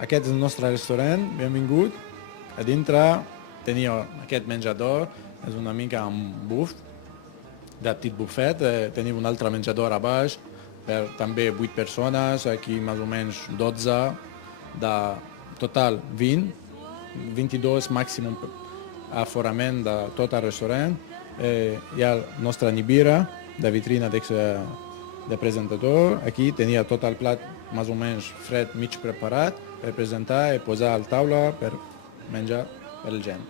aquest és el nostre restaurant, benvingut. A dintre teniu aquest menjador, és una mica un buf de petit bufet. Teniu un altre menjador a baix per també 8 persones, aquí més o menys 12, de total 20, 22 màxim aforament de tot el restaurant. Hi ha el nostre nibira de vitrina de presentador. Aquí tenia tot el plat més o menys fred, mig preparat per presentar i posar a la taula per menjar per la gent.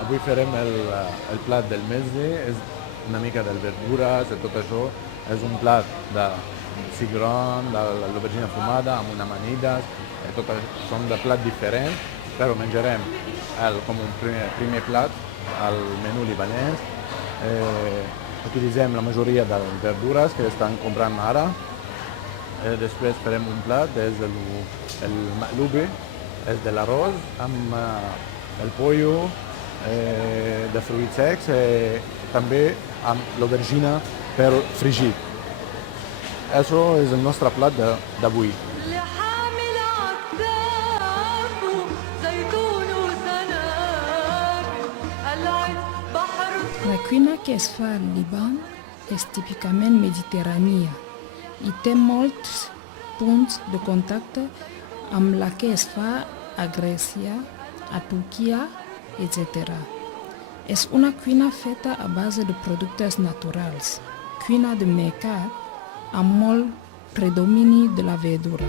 Avui farem el plat del mezze, és una mica de verdures, de tot això. És un plat de cigron, de l'aubergina fumada, amb una amanides, són de plat diferents, però menjarem com un primer plat al menú libanès. Utilitzem la majoria de verdures que estan comprant ara. Després farem un plat, és el maqlubi, és de l'arròs amb el pollo, de fruits secs, també amb l'aubergina per fregir. Això és el nostre plat d'avui. La cuina que es fa al Liban és típicament mediterrània i té molts punts de contacte amb la que es fa a Grècia, a Turquia, etc. És una cuina feta a base de productes naturals, cuina de mercat amb molt predomini de la verdura.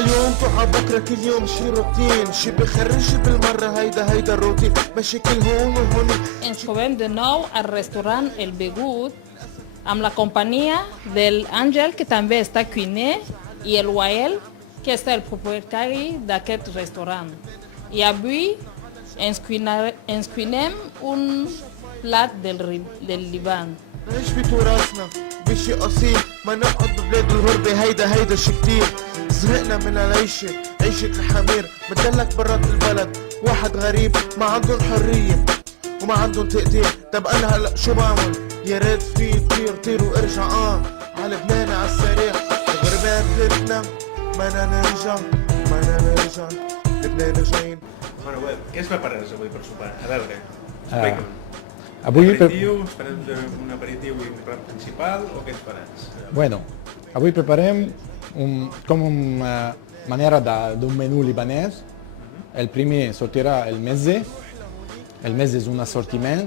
اليوم طحى بكره كل يوم شي روتين شي بخرج بالمره هيدا الروتين ماشي كل هون وهون. Ens trobem de nou al restaurant El Begut amb la companyia del Àngel, que també està cuiner, i el Wael, que és el propietari d'aquest restaurant. I avui ens cuinem un plat del Liban. نعيش بتراثنا بشي أصيل ما نقعد ببلاد الغربة هيدا شي كتير. زهقنا من العيشة عيشة الحمير مدلك برات البلد واحد غريب ما عندن حرية وما عندن تقدير. طب أنا هلأ شو بعمل؟ يا ريت في طير وارجع على لبنان عالسريع. الغربة بلدنا بدنا نرجع لبنان جايين. Bueno, què es prepares avui per sopar? A veure, explica'm. Avui Esperem un aperitiu i un plat principal o què esperes? Bueno, avui preparem com una manera d'un menú libanès. El primer sortirà el mezze. El mezze és un assortiment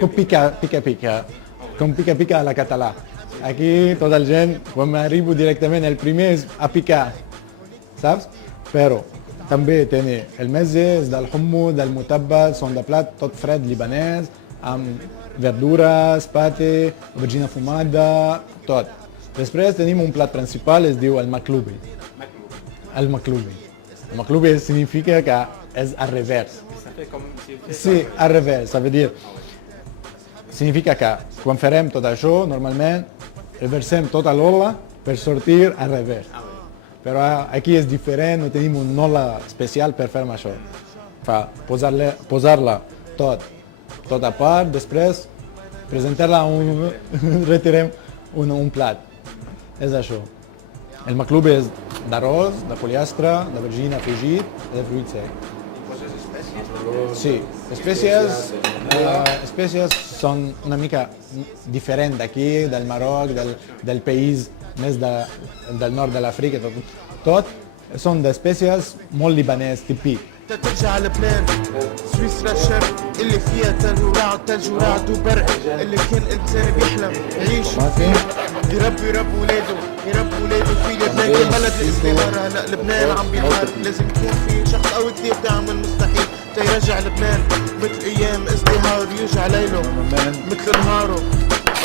com pica a la català. Aquí tota la gent, quan arribo directament, el primer és a picar, saps? Però també tenen el mezze, és del hummus, del mutabbat, són de plat tot fred libanès, amb verdures, pate, aubergina fumada, tot. Després tenim un plat principal, es diu el maqlubi. El maqlubi. El maqlubi significa que és al revers. Sí, al revers, ça veut dire. Significa que quan farem tot això, normalment reversem tota l'ola per sortir al revers. Però aquí és diferent, no tenim un ola especial per fer això. Posar-la tot a part, després presentar-la, retirem un plat. És això. El maqlubi és d'arròs, de pollastre, d'aubergina fregit i de fruits secs. Poses espècies? Sí, espècies són una mica diferent d'aquí, del Marroc, del país més del nord de l'Àfrica, tot són d'espècies molt libanès, típic. ترجع لبنان سويسرا الشرق اللي فيها تلج ورعد وبرق اللي كل انسان بيحلم يعيش فيه يربي ولاده يربوا ولاده في لبنان كل بلد الازدهار. هلا لبنان عم بينهار، لازم يكون في شخص قوي كتير بيعمل مستحيل تيرجع لبنان مثل ايام ازدهار يرجع ليله مثل نهاره.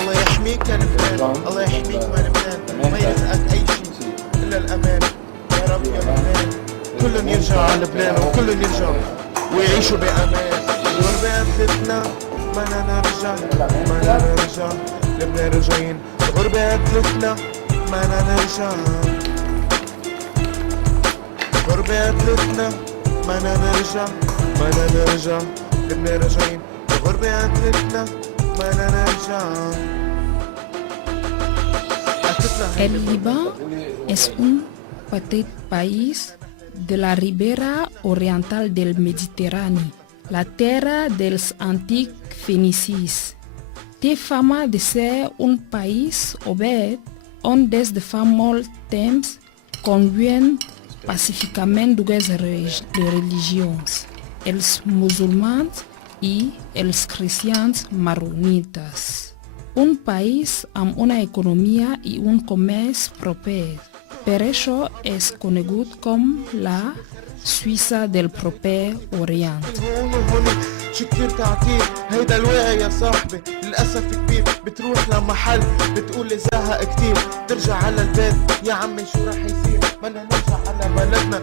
الله يحميك يا لبنان، الله يحميك ما لبنان، ما يرزقك اي شيء الا الامان. يا رب يا لبنان كلهم يرجعوا على لبنان وكلهم يرجعوا ويعيشوا بامان. الغربة قتلتنا بدنا نرجع، بدنا نرجع لبنان راجعين. الغربة قتلتنا بدنا نرجع، الغربة قتلتنا بدنا نرجع، بدنا نرجع لبنان راجعين. الغربة قتلتنا بدنا نرجع. El Liban es un petit país de la ribera oriental del Mediterráneo, la tierra de los antiguos fenicis. De fama de ser un país obeso, on desde fa molt temps conviuen pacíficament dues religions, els musulmans i els cristians maronites. Un país amb una economia i un comerç proper. Per això és conegut com la Suïssa del Proper Orient. هون وهون شي كتير تعطيل، هيدا الواقع يا صاحبي للأسف كبير. بتروح لمحل بتقول لي زهق كتير، ترجع على البيت يا عمي شو رح يصير؟ بدنا نرجع على بلدنا.